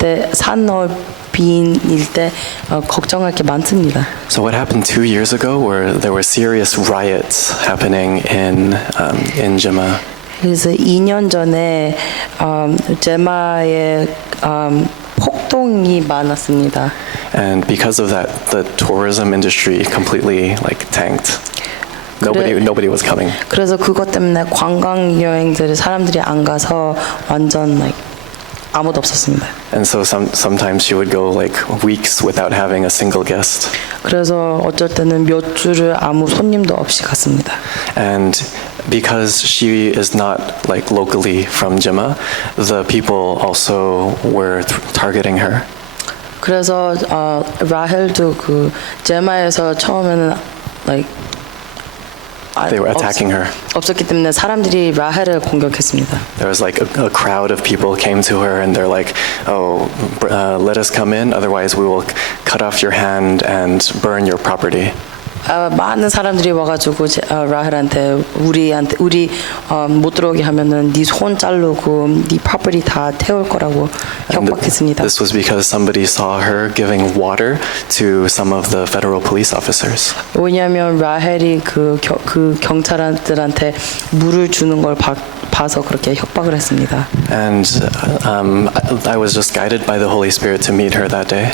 때 걱정할 게 많습니다. So what happened 2 years ago, where there were serious riots happening in Jimma, 그래서 2년 전에 제마에 폭동이 많았습니다. and because of that, the tourism industry completely like tanked. Nobody was coming. 그래서 그것 때문에 관광 여행들이 사람들이 안 가서 완전 아무도 없었습니다. And so sometimes she would go like weeks without having a single guest. 그래서 어쩔 때는 몇 주를 아무 손님도 없이 갔습니다. And because she is not like locally from Jimma, the people also were targeting her. 그래서 라헬도 그 제마에서 처음에는 They were attacking her. 없었기 때문에 사람들이 라헬을 공격했습니다. There was like a crowd of people came to her and they're like, "Oh, let us come in, otherwise we will cut off your hand and burn your property." 많은 사람들이 와가지고 라헬한테 우리 못 들어오게 하면은 네 손 자르고 네 property 다 태울 거라고 협박했습니다. This was because somebody saw her giving water to some of the federal police officers. 왜냐하면 라헬이 그 경찰들한테 물을 주는 걸 봐서 그렇게 협박을 했습니다. And I was just guided by the Holy Spirit to meet her that day.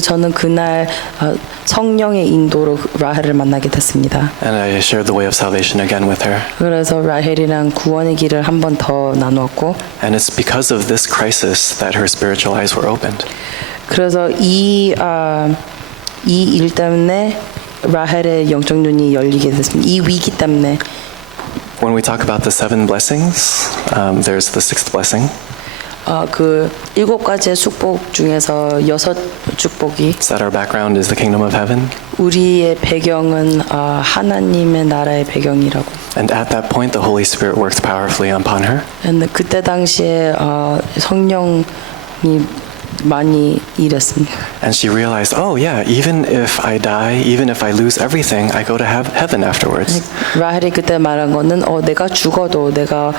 저는 그날 성령의 인도로 라헬을 만나게 됐습니다. And I shared the way of salvation again with her. 그래서 라헬이랑 구원의 길을 한 번 더 나누었고, And it's because of this crisis that her spiritual eyes were opened. 그래서 이 일 때문에 라헬의 영적 눈이 열리게 됐습니다. 이 위기 때문에. When we talk about the 7 blessings, there's the 6th blessing. 그 7가지의 축복 중에서 6 축복이 Is that our background is the kingdom of heaven? 우리의 배경은 하나님의 나라의 배경이라고. And at that point, the Holy Spirit worked powerfully upon her. 근데 그때 당시에 성령이 많이 일했습니다. And she realized, oh yeah, even if I die, even if I lose everything, I go to heaven afterwards. 라헬이 그때 말한 거는 내가 죽어도 내가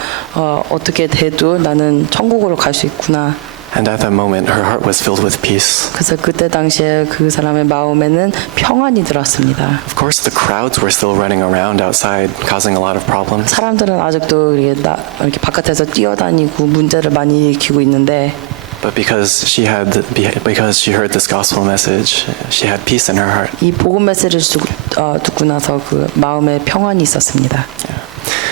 어떻게 돼도 나는 천국으로 갈 수 있구나. And at that moment, her heart was filled with peace. 그래서 그때 당시에 그 사람의 마음에는 평안이 들었습니다. Of course, the crowds were still running around outside, causing a lot of problems. 사람들은 아직도 이렇게 바깥에서 뛰어다니고 문제를 많이 일으키고 있는데, But because she heard this gospel message, she had peace in her heart. 이 복음 메시지를 듣고 나서 그 마음에 평안이 있었습니다.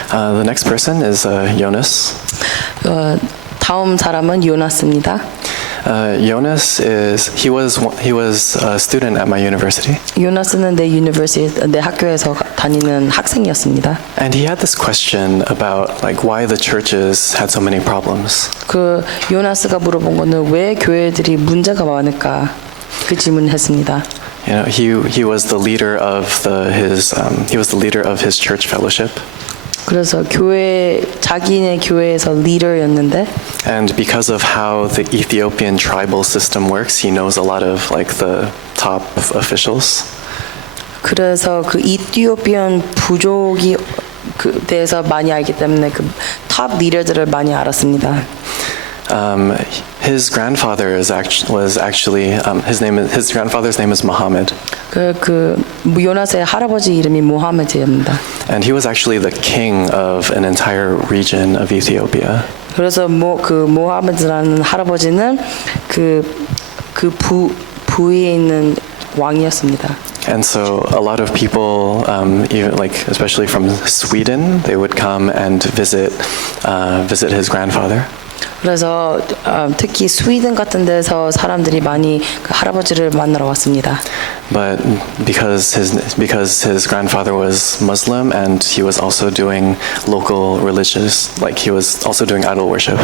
The next person is Jonas. 다음 사람은 요나스입니다. Jonas he was a student at my university. 요나스는 내 학교에서 다니는 학생이었습니다. And he had this question about like why the churches had so many problems. 그 요나스가 물어본 거는 왜 교회들이 문제가 많을까? 그 질문을 했습니다. You know, he was the leader of his church fellowship. 그래서 자기네 교회에서 리더였는데 And because of how the Ethiopian tribal system works, he knows a lot of like the top officials. 그래서 그 이티오피안 부족이 그 대해서 많이 알기 때문에 그 탑 리더들을 많이 알았습니다. His grandfather was actually his grandfather's name is Muhammad, 그 요나스의 할아버지 이름이 모하메드입니다. and he was actually the king of an entire region of Ethiopia. 그래서 그 모하메드라는 할아버지는 부위에 있는 왕이었습니다. And so a lot of people, even like especially from Sweden, they would come and visit his grandfather. 그래서 특히 스웨덴 같은 데서 사람들이 많이 그 할아버지를 만나러 왔습니다. But because his grandfather was Muslim and he was also doing local religious, like he was also doing idol worship.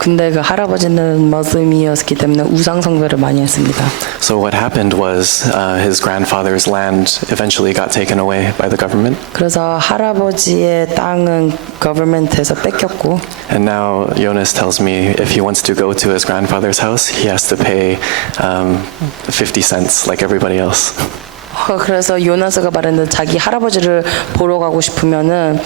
근데 그 할아버지는 머슬림이었기 때문에 우상 숭배를 많이 했습니다. So what happened was his grandfather's land eventually got taken away by the government. 그래서 할아버지의 땅은 government에서 뺏겼고. And now Jonas tells me if he wants to go to his grandfather's house, he has to pay 50 cents like everybody else. 그래서 요나스가 말했는데 자기 할아버지를 보러 가고 싶으면은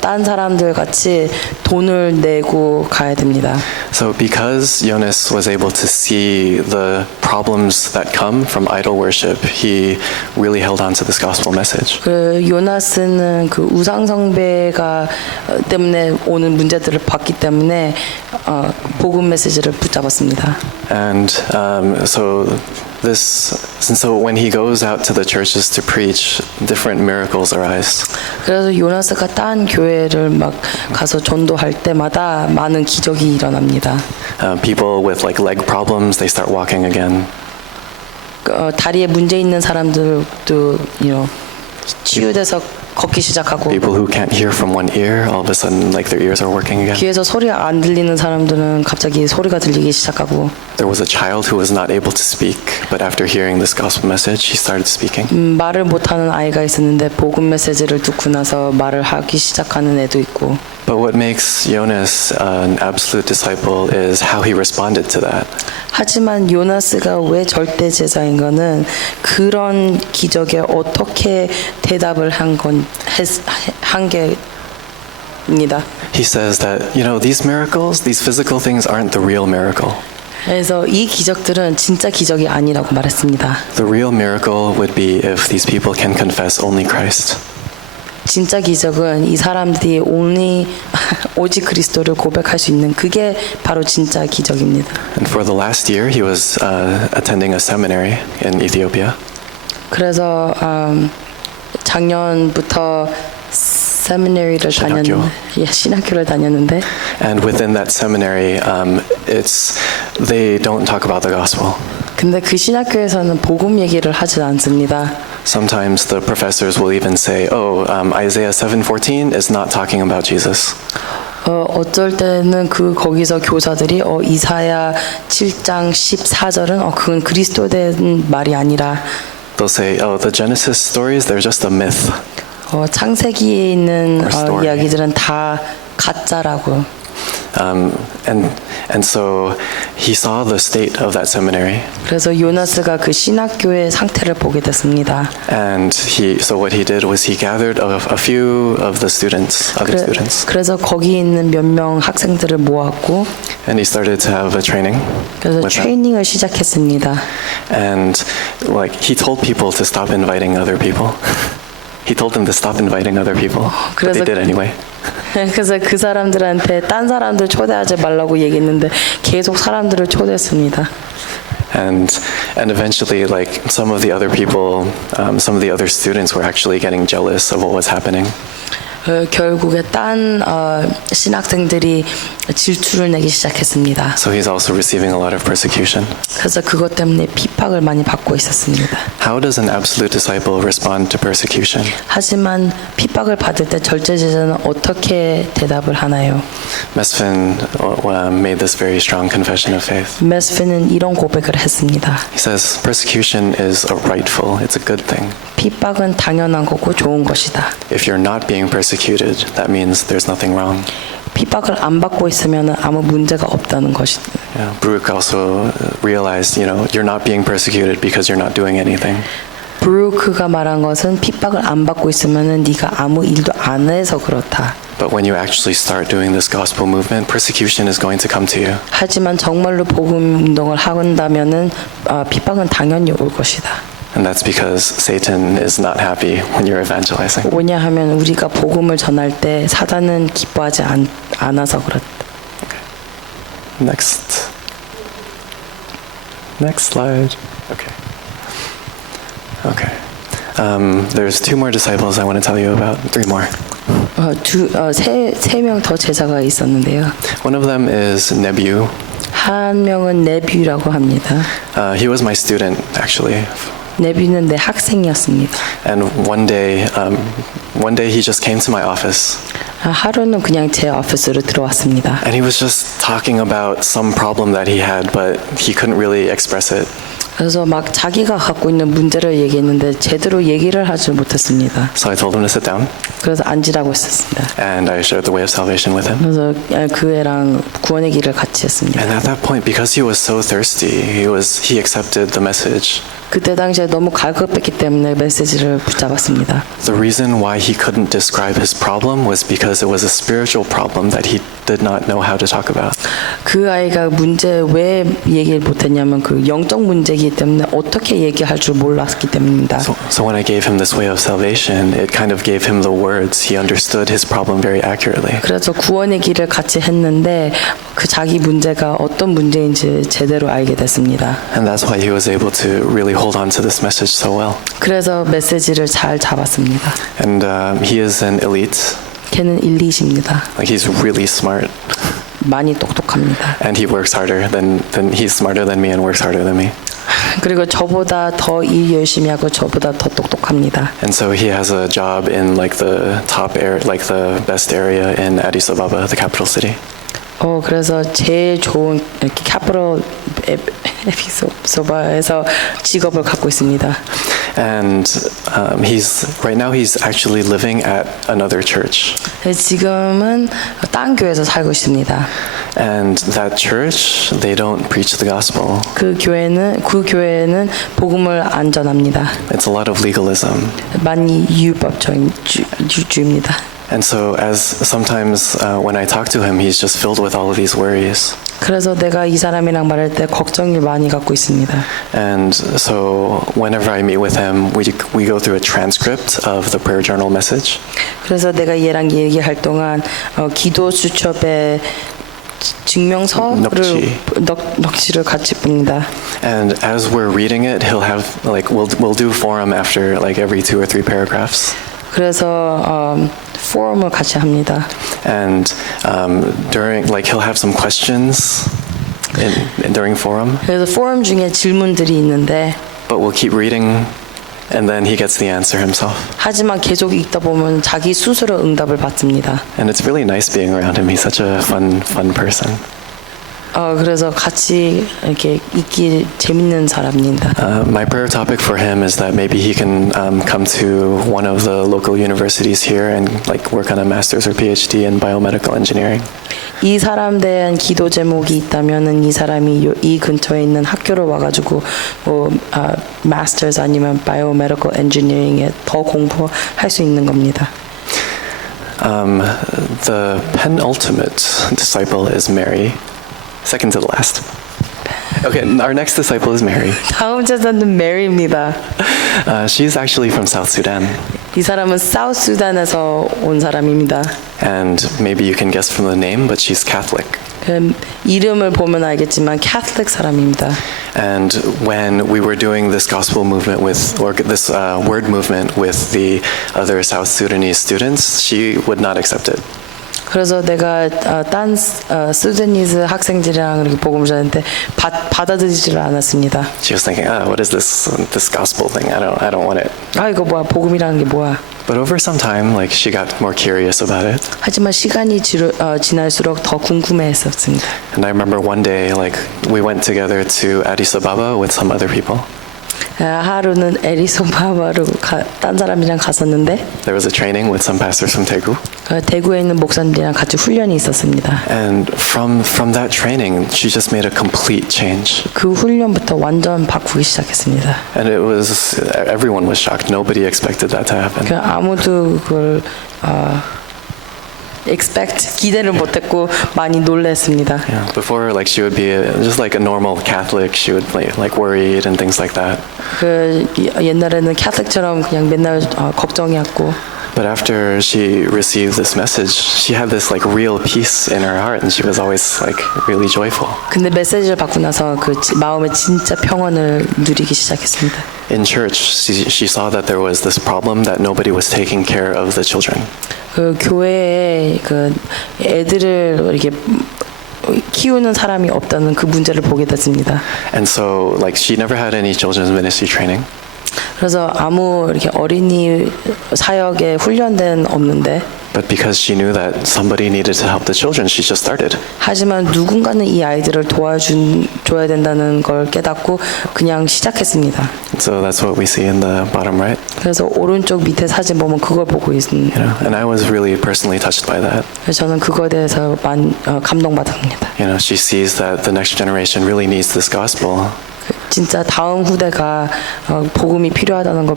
딴 사람들 같이 돈을 내고 가야 됩니다. So because Jonas was able to see the problems that come from idol worship, he really held on to this gospel message. 그 요나스는 그 우상 숭배가 때문에 오는 문제들을 봤기 때문에 복음 메시지를 붙잡았습니다. And so when he goes out to the churches to preach, different miracles arise. 그래서 요나스가 딴 교회를 막 가서 전도할 때마다 많은 기적이 일어납니다. People with like leg problems, they start walking again. 다리에 문제 있는 사람들도 치유돼서 걷기 시작하고. People who can't hear from one ear, all of a sudden, like their ears are working again. 귀에서 소리가 안 들리는 사람들은 갑자기 소리가 들리기 시작하고. There was a child who was not able to speak, but after hearing this gospel message, he started speaking. 말을 못하는 아이가 있었는데 복음 메시지를 듣고 나서 말을 하기 시작하는 애도 있고. But what makes Jonas an absolute disciple is how he responded to that. 하지만 요나스가 왜 절대 제자인 거는 그런 기적에 어떻게 대답을 한 게입니다. He says that, these miracles, these physical things aren't the real miracle. 그래서 이 기적들은 진짜 기적이 아니라고 말했습니다. The real miracle would be if these people can confess only Christ. 진짜 기적은 이 사람들이 오직 그리스도를 고백할 수 있는 그게 바로 진짜 기적입니다. And for the last year, he was attending a seminary in Ethiopia. 그래서 작년부터 세미나리를 신학교를 다녔는데. And within that seminary, they don't talk about the gospel. 근데 그 신학교에서는 복음 얘기를 하지 않습니다. Sometimes the professors will even say, Isaiah 7:14 is not talking about Jesus. 어쩔 때는 거기서 교사들이 이사야 7장 14절은 그건 그리스도에 대한 말이 아니라. They'll say, the Genesis stories, they're just a myth. 창세기에 있는 이야기들은 다 가짜라고. And so he saw the state of that seminary. 그래서 요나스가 그 신학교의 상태를 보게 됐습니다. And so what he did was he gathered a few of the students, other students. 그래서 거기 있는 몇 명 학생들을 모았고. And he started to have a training. 그래서 트레이닝을 시작했습니다. And he told people to stop inviting other people. He told them to stop inviting other people, but they did anyway. 그래서 그 사람들한테 딴 사람들 초대하지 말라고 얘기했는데 계속 사람들을 초대했습니다. And eventually, some of the other people, some of the other students were actually getting jealous of what was happening. 결국에 딴 신학생들이 질투를 내기 시작했습니다. So he's also receiving a lot of persecution. 그래서 그것 때문에 핍박을 많이 받고 있었습니다. How does an absolute disciple respond to persecution? 하지만 핍박을 받을 때 절제 제자는 어떻게 대답을 하나요? Mesfin made this very strong confession of faith. 메스핀은 이런 고백을 했습니다. He says persecution is a rightful, it's a good thing. 핍박은 당연한 거고 좋은 것이다. If you're not being persecuted, persecuted, that means there's nothing wrong. 핍박을 안 받고 있으면 아무 문제가 없다는 것이. Baruch also realized, you're not being persecuted because you're not doing anything. 브루크가 말한 것은 핍박을 안 받고 있으면 네가 아무 일도 안 해서 그렇다. But when you actually start doing this gospel movement, persecution is going to come to you. 하지만 정말로 복음 운동을 한다면은 핍박은 당연히 올 것이다. And that's because Satan is not happy when you're evangelizing. 왜냐하면 우리가 복음을 전할 때 사단은 기뻐하지 않아서 그렇다. Next slide. Okay. There's 2 more disciples I want to tell you about. 3 more. 세 명 더 제자가 있었는데요. One of them is Nebu. 한 명은 네뷰라고 합니다. He was my student, actually. 네뷰는 내 학생이었습니다. And one day he just came to my office. 하루는 그냥 제 오피스로 들어왔습니다. And he was just talking about some problem that he had, but he couldn't really express it. 그래서 막 자기가 갖고 있는 문제를 얘기했는데 제대로 얘기를 하지 못했습니다. So I told him to sit down. 그래서 앉으라고 했었습니다. And I shared the way of salvation with him. 그래서 그 애랑 구원의 길을 같이 했습니다. And at that point, because he was so thirsty, he accepted the message. 그때 당시에 너무 갈급했기 때문에 메시지를 붙잡았습니다. The reason why he couldn't describe his problem was because it was a spiritual problem that he did not know how to talk about. 그 아이가 문제 왜 얘기를 못했냐면 그 영적 문제이기 때문에 어떻게 얘기할 줄 몰랐기 때문입니다. So when I gave him this way of salvation, it kind of gave him the words. He understood his problem very accurately. 그래서 구원의 길을 같이 했는데 그 자기 문제가 어떤 문제인지 제대로 알게 됐습니다. And that's why he was able to really hold on to this message so well. 그래서 메시지를 잘 잡았습니다. And he is an elite. 걔는 일리십니다. Like he's really smart. 많이 똑똑합니다. And he works harder than he's smarter than me and works harder than me. 그리고 저보다 더 일 열심히 하고 저보다 더 똑똑합니다. And so he has a job in like the the best area in Addis Ababa, the capital city. 그래서 제일 좋은 이렇게 캐피털 에피소바에서 직업을 갖고 있습니다. And right now he's actually living at another church. 지금은 딴 교회에서 살고 있습니다. And that church, they don't preach the gospel. 그 교회는 복음을 안 전합니다. It's a lot of legalism. 많이 율법적인 주입니다. And so as sometimes when I talk to him, he's just filled with all of these worries. 그래서 내가 이 사람이랑 말할 때 걱정을 많이 갖고 있습니다. And so whenever I meet with him, we go through a transcript of the prayer journal message. 그래서 내가 얘랑 얘기할 동안 기도 수첩의 증명서를 넋지를 같이 봅니다. And as we're reading it, he'll have we'll do forum after like every 2 or 3 paragraphs. 그래서 포럼을 같이 합니다. And during he'll have some questions during forum. 그래서 포럼 중에 질문들이 있는데 But we'll keep reading. And then he gets the answer himself. 하지만 계속 읽다 보면 자기 스스로 응답을 받습니다. And it's really nice being around him. He's such a fun person. 그래서 같이 이렇게 있기 재밌는 사람입니다. My prayer topic for him is that maybe he can come to one of the local universities here and work on a master's or PhD in biomedical engineering. 이 사람 대한 기도 제목이 있다면은 이 사람이 이 근처에 있는 학교로 와가지고 마스터스 아니면 바이오메디컬 엔지니어링에 더 공부할 수 있는 겁니다. The penultimate disciple is Mary. Second to the last. Okay, our next disciple is Mary. 다음 제자는 메리입니다. She's actually from South Sudan. 이 사람은 사우스 수단에서 온 사람입니다. And maybe you can guess from the name, but she's Catholic. 이름을 보면 알겠지만 캐톨릭 사람입니다. And when we were doing this gospel movement this word movement with the other South Sudanese students, she would not accept it. 그래서 내가 딴 수다니즈 학생들이랑 이렇게 복음을 전했는데 받아들이지를 않았습니다. She was thinking, what is this gospel thing? I don't want it. 이거 뭐야? 복음이라는 게 뭐야? But over some time, she got more curious about it. 하지만 시간이 지날수록 더 궁금해했었습니다. And I remember one day, we went together to Addis Ababa with some other people. 하루는 애리소마바로 딴 사람이랑 갔었는데 There was a training with some pastors from Daegu. 대구에 있는 목사님들이랑 같이 훈련이 있었습니다. And from that training, she just made a complete change. 그 훈련부터 완전 바꾸기 시작했습니다. And it was, everyone was shocked. Nobody expected that to happen. 아무도 그걸 기대를 못했고 많이 놀랐습니다. Yeah. Before, like she would be just like a normal Catholic. She would like worried and things like that. 그 옛날에는 캐톨릭처럼 그냥 맨날 걱정이었고. But after she received this message, she had this like real peace in her heart, and she was always like really joyful. 근데 메시지를 받고 나서 그 마음에 진짜 평안을 누리기 시작했습니다. In church, she saw that there was this problem that nobody was taking care of the children. 그 교회에 그 애들을 이렇게 키우는 사람이 없다는 그 문제를 보게 됐습니다. And so, like, she never had any children's ministry training. 그래서 아무 이렇게 어린이 사역에 훈련된 없는데. But because she knew that somebody needed to help the children, she just started. 하지만 누군가는 이 아이들을 도와줘야 된다는 걸 깨닫고 그냥 시작했습니다. So that's what we see in the bottom right. 그래서 오른쪽 밑에 사진 보면 그걸 보고 있습니다. You know, and I was really personally touched by that. 그래서 저는 그거에 대해서 감동받았습니다. You know, she sees that the next generation really needs this gospel. 진짜 다음 후대가 복음이 필요하다는 걸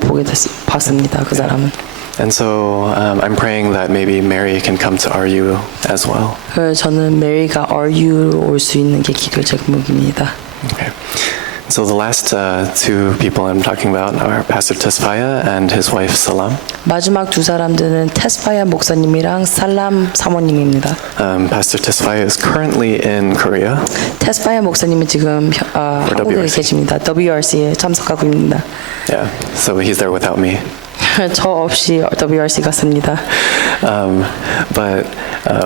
봤습니다. 그 사람은. And so I'm praying that maybe Mary can come to RU as well. 그래서 저는 메리가 RU로 올 수 있는 게 기도 제목입니다. Okay. So the last two people I'm talking about are Pastor Tesfaya and his wife Salam. 마지막 두 사람들은 테스파야 목사님이랑 살람 사모님입니다. Pastor Tesfaya is currently in Korea. 테스파야 목사님은 지금 한국에 WRC. 계십니다. WRC에 참석하고 있습니다. Yeah, so he's there without me. 저 없이 WRC 갔습니다. But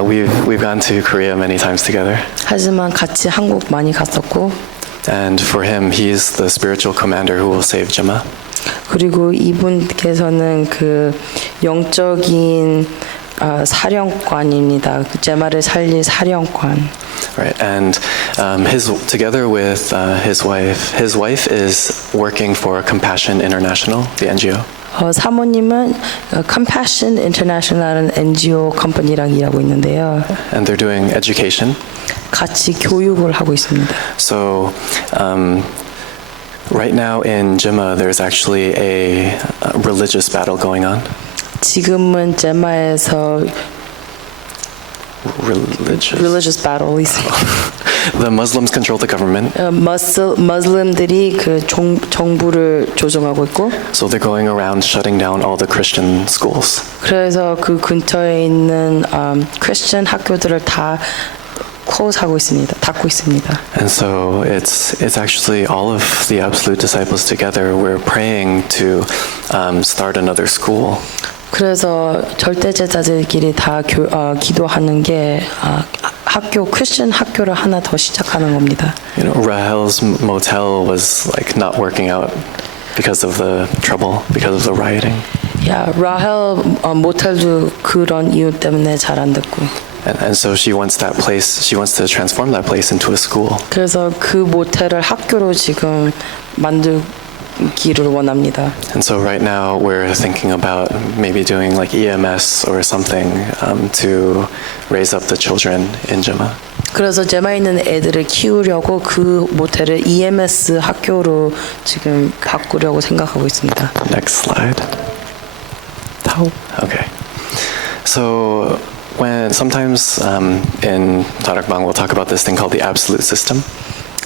we've gone to Korea many times together. 하지만 같이 한국 많이 갔었고. And for him, he's the spiritual commander who will save Jima. 그리고 이분께서는 그 영적인 사령관입니다. 제마를 살릴 사령관. Right, and together with his wife is working for Compassion International, the NGO. 사모님은 Compassion International은 NGO 컴퍼니랑 일하고 있는데요. And they're doing education. 같이 교육을 하고 있습니다. So right now in Jima, there's actually a religious battle going on. 지금은 제마에서 religious battle 있습니다. The Muslims control the government. 머슬림들이 그 정부를 조종하고 있고. So they're going around shutting down all the Christian schools. 그래서 그 근처에 있는 크리스천 학교들을 다 close하고 있습니다. 닫고 있습니다. And so it's actually all of the absolute disciples together. We're praying to start another school. 그래서 절대 제자들끼리 다 기도하는 게 학교 크리스천 학교를 하나 더 시작하는 겁니다. You know, Rahel's motel was like not working out because of the trouble, because of the rioting. 야, 라헬 모텔도 그런 이유 때문에 잘 안 됐고. And so she wants that place. She wants to transform that place into a school. 그래서 그 모텔을 학교로 지금 만들기를 원합니다. And so right now we're thinking about maybe doing like EMS or something to raise up the children in Jima. 그래서 제마에 있는 애들을 키우려고 그 모텔을 EMS 학교로 지금 바꾸려고 생각하고 있습니다. Next slide. Okay. So when sometimes in Tarakbang we'll talk about this thing called the absolute system.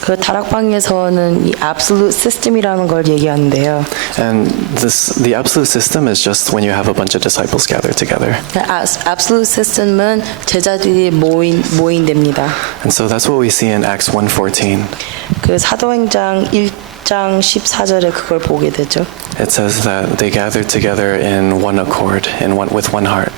그 다락방에서는 이 absolute system이라는 걸 얘기하는데요. And the absolute system is just when you have a bunch of disciples gathered together. absolute system은 제자들이 모인됩니다. And so that's what we see in Acts 1:14. 그 사도행전 1장 14절에 그걸 보게 되죠. It says that they gathered together in one accord, with one heart.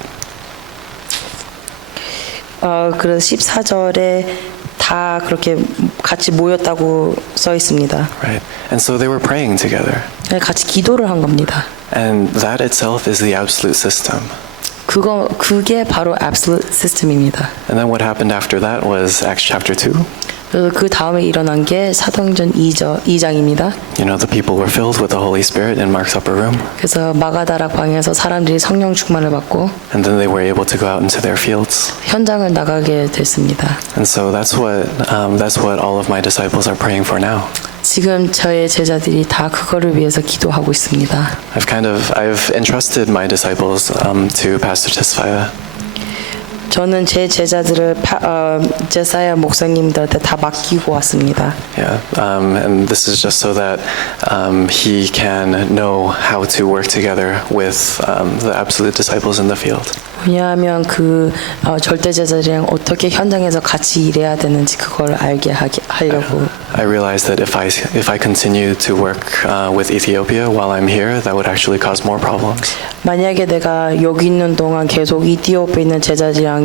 그래서 14절에 다 그렇게 같이 모였다고 써 있습니다. Right. And so they were praying together. 같이 기도를 한 겁니다. And that itself is the absolute system. 그게 바로 absolute system입니다. And then what happened after that was Acts chapter 2. 그래서 그 다음에 일어난 게 사도행전 2장입니다. You know, the people were filled with the Holy Spirit in Mark's upper room, 그래서 마가다락 방에서 사람들이 성령 충만을 받고 and then they were able to go out into their fields. 현장을 나가게 됐습니다. And so that's what all of my disciples are praying for now. 지금 저의 제자들이 다 그거를 위해서 기도하고 있습니다. I've entrusted my disciples to Pastor Tesfaye. 저는 제 제자들을 제사야 목사님들한테 다 맡기고 왔습니다. Yeah, and this is just so that he can know how to work together with the absolute disciples in the field. 왜냐하면 그 절대 제자들이랑 어떻게 현장에서 같이 일해야 되는지 그걸 알게 하려고. I realized that if I continue to work with Ethiopia while I'm here, that would actually cause more problems. 만약에 내가 여기 있는 동안 계속 이티오피아에 있는 제자들이랑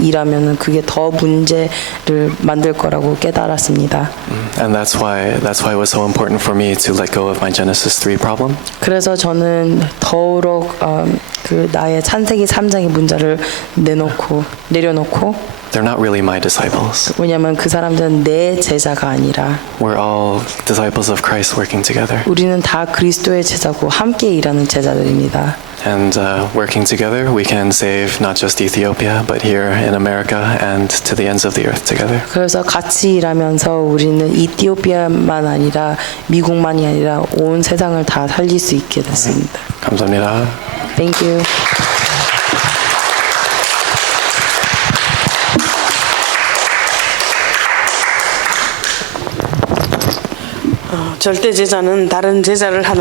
일하면은 그게 더 문제를 만들 거라고 깨달았습니다. And that's why it was so important for me to let go of my Genesis 3 problem. 그래서 저는 더욱 그 나의 창세기 3장의 문제를 내려놓고 They're not really my disciples. 왜냐하면 그 사람들은 내 제자가 아니라 We're all disciples of Christ working together. 우리는 다 그리스도의 제자고 함께 일하는 제자들입니다. And working together, we can save not just Ethiopia, but here in America and to the ends of the earth together. 그래서 같이 일하면서 우리는 이티오피아만 아니라 미국만이 아니라 온 세상을 다 살릴 수 있게 됐습니다. 감사합니다. Thank you. 절대 제자는 다른 제자를 하는